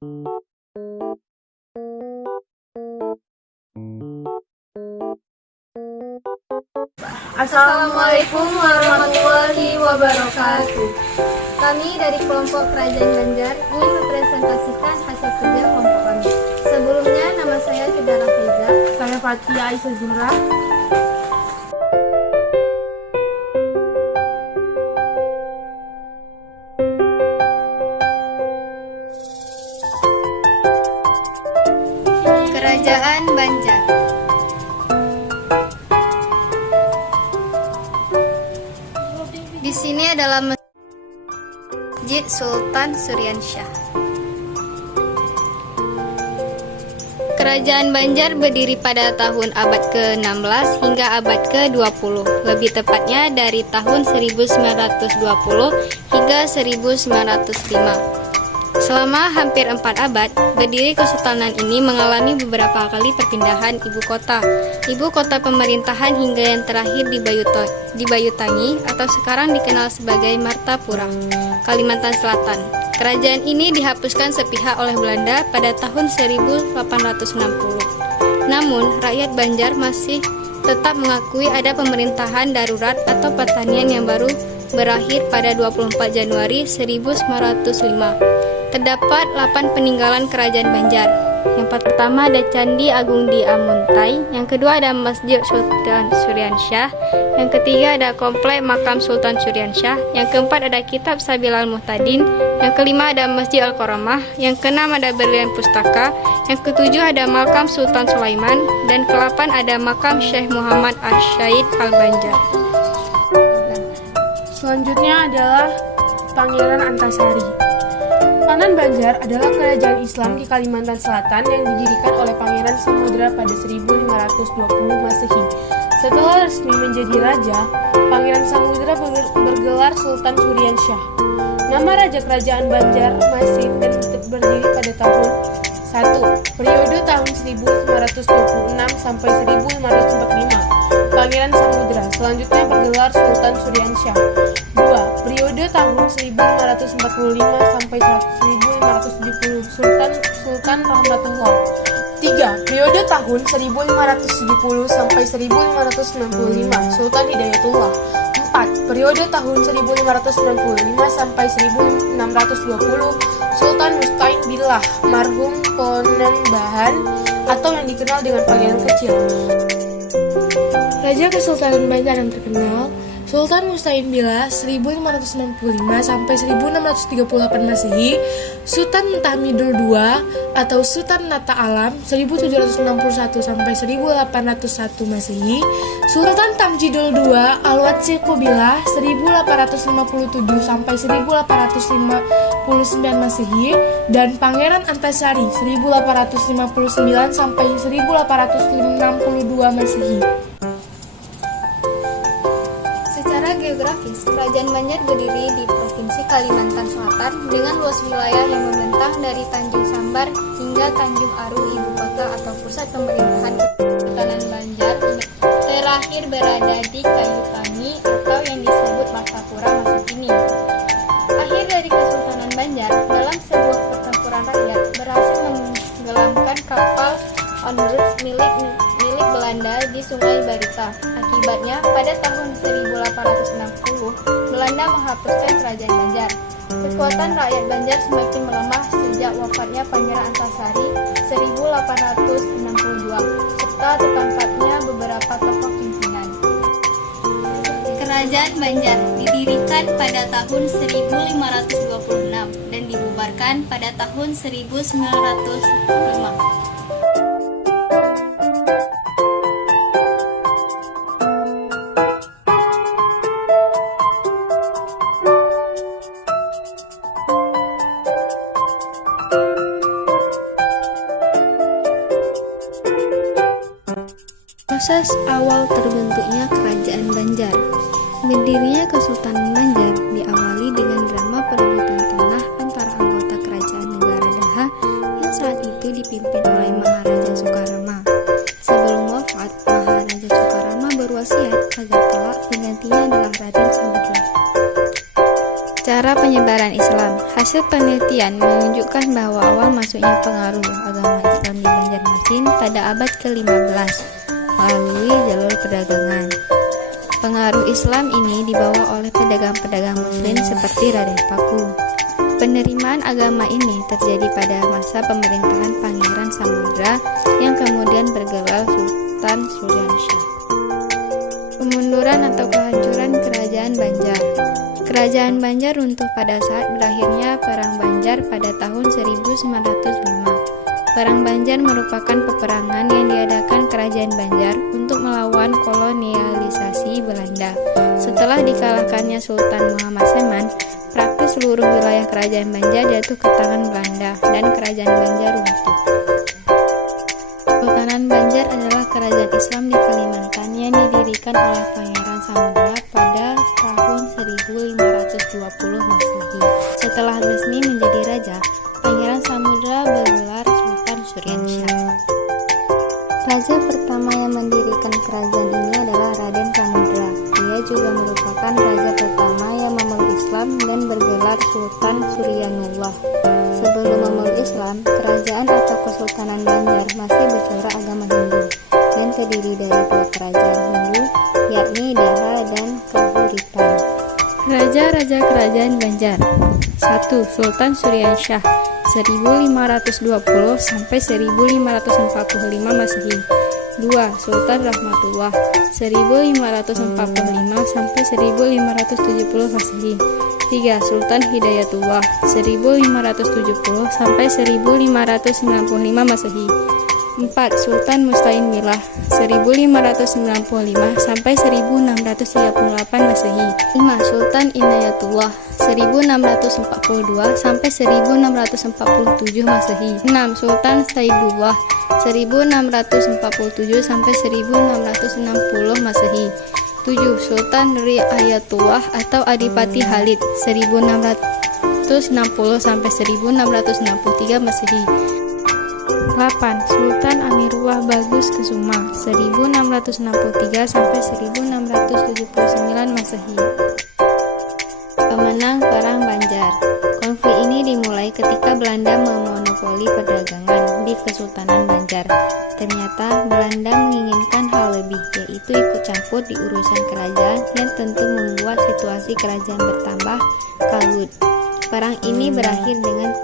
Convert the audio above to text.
Assalamualaikum warahmatullahi wabarakatuh. Kami dari kelompok Kerajaan Banjar ingin mempresentasikan hasil kerja kelompok kami. Sebelumnya, nama saya Kidara Faiza. Saya Fatia Aisyah Zura. Kerajaan Banjar. Di sini adalah Masjid Sultan Suryansyah. Kerajaan Banjar berdiri pada tahun abad ke-16 hingga abad ke-20, lebih tepatnya dari tahun 1920 hingga 1905. Selama hampir 4 abad, berdiri kesultanan ini mengalami beberapa kali perpindahan ibu kota. Ibu kota pemerintahan hingga yang terakhir di Bayutangi atau sekarang dikenal sebagai Martapura, Kalimantan Selatan. Kerajaan ini dihapuskan sepihak oleh Belanda pada tahun 1860. Namun, rakyat Banjar masih tetap mengakui ada pemerintahan darurat atau pertanian yang baru berakhir pada 24 Januari 1905. Terdapat 8 peninggalan kerajaan Banjar. Yang pertama ada Candi Agung di Amuntai, yang kedua ada Masjid Sultan Suryansyah, yang ketiga ada Komplek Makam Sultan Suryansyah, yang keempat ada Kitab Sabil Al-Muhtadin, yang kelima ada Masjid Al-Qaramah, yang keenam ada Berlian Pustaka, yang ketujuh ada Makam Sultan Sulaiman, dan ke-8 ada Makam Syekh Muhammad Asy-Syaid Al-Banjar. Selanjutnya adalah Pangeran Antasari. Panan Banjar adalah kerajaan Islam di Kalimantan Selatan yang didirikan oleh Pangeran Samudra pada 1520 Masehi. Setelah resmi menjadi raja, Pangeran Samudra bergelar Sultan Suryansyah. Nama raja kerajaan Banjar masih berdiri pada tahun 1. Periode tahun 1526 sampai 1545. Pangeran Samudra selanjutnya bergelar Sultan Suryansyah. 2. Periode tahun 1545 sampai 1570 Sultan Rahmatullah. 3. Periode tahun 1570 sampai 1595 Sultan Hidayatullah. 4. Periode tahun 1595 sampai 1620 Sultan Musta'in Billah marhum Panembahan atau yang dikenal dengan panggilan kecil. Raja Kesultanan Banjar yang terkenal Sultan Musta'in Billah 1565 sampai 1638 Masehi, Sultan Tahmidul II atau Sultan Nata Alam 1761 sampai 1801 Masehi, Sultan Tamjidul II Al-Watsiq Billah 1857 sampai 1859 Masehi, dan Pangeran Antasari 1859 sampai 1862 Masehi. Secara geografis, Kerajaan Banjar berdiri di Provinsi Kalimantan Selatan dengan luas wilayah yang membentang dari Tanjung Sambar hingga Tanjung Aru, ibu kota atau pusat pemerintahan Kesultanan Banjar terakhir berada di Kayutangi atau yang disebut Martapura masa kini. Akhir dari Kesultanan Banjar dalam sebuah pertempuran rakyat berhasil menenggelamkan kapal on route milik Belanda di Sungai Barita. Akibatnya, pada tahun 1860, Belanda menghapuskan Kerajaan Banjar. Kekuatan rakyat Banjar semakin melemah sejak wafatnya Pangeran Antasari 1862, serta tertangkapnya beberapa tokoh pimpinan. Kerajaan Banjar didirikan pada tahun 1526 dan dibubarkan pada tahun 1905. Proses awal terbentuknya Kerajaan Banjar. Berdirinya Kesultanan Banjar diawali dengan drama perebutan tanah antara anggota Kerajaan Negara Daha yang saat itu dipimpin oleh Maharaja Soekarama. Sebelum wafat, Maharaja Soekarama berwasiat agar kelak penggantinya adalah Raden Samudra. Cara penyebaran Islam. Hasil penelitian menunjukkan bahwa awal masuknya pengaruh agama Islam di Banjarmasin pada abad ke-15 melalui jalur perdagangan. Pengaruh Islam ini dibawa oleh pedagang-pedagang Muslim seperti Raden Paku. Penerimaan agama ini terjadi pada masa pemerintahan Pangeran Samudra yang kemudian bergelar Sultan Suryansyah. Pemunduran atau kehancuran Kerajaan Banjar. Kerajaan Banjar runtuh pada saat berakhirnya Perang Banjar pada tahun 1905. Perang Banjar merupakan peperangan yang diadakan Kerajaan Banjar untuk melawan kolonialisasi Belanda. Setelah dikalahkannya Sultan Muhammad Seman, praktis seluruh wilayah Kerajaan Banjar jatuh ke tangan Belanda dan Kerajaan Banjar runtuh. Kesultanan Banjar adalah kerajaan Islam di Kalimantan yang didirikan oleh Pangeran Samudra pada tahun 1520 Masehi. Setelah resmi menjadi raja, Pangeran Samudra bergelar Sultan Suryansyah. Raja pertama yang mendirikan kerajaan ini adalah Raden Samudra. Dia juga merupakan raja pertama yang memeluk Islam dan bergelar Sultan Suryanullah. Sebelum memeluk Islam, kerajaan atau Kesultanan Banjar masih bercorak agama Hindu dan terdiri dari dua kerajaan Hindu, yakni Daha dan Kahuripan. Raja-raja Kerajaan Banjar. 1. Sultan Suryansyah 1520 sampai 1545 Masehi. 2. Sultan Rahmatullah 1545 sampai 1570 Masehi. 3. Sultan Hidayatullah 1570 sampai 1595 Masehi. 4. Sultan Musta'in-Billah 1595 sampai 1638 Masehi. 5. Sultan Inayatullah 1642 sampai 1647 Masehi. 6. Sultan Saidullah 1647 sampai 1660 Masehi. 7. Sultan Riayatullah atau Adipati Khalid 1660 sampai 1663 Masehi. 8. Sultan Amirullah Bagus Kesuma 1663 sampai 1679 Masehi. Pemenang Perang Banjar. Konflik ini dimulai ketika Belanda memonopoli perdagangan di Kesultanan Banjar. Ternyata Belanda menginginkan hal lebih, yaitu ikut campur di urusan kerajaan yang tentu membuat situasi kerajaan bertambah kalut. Perang ini berakhir dengan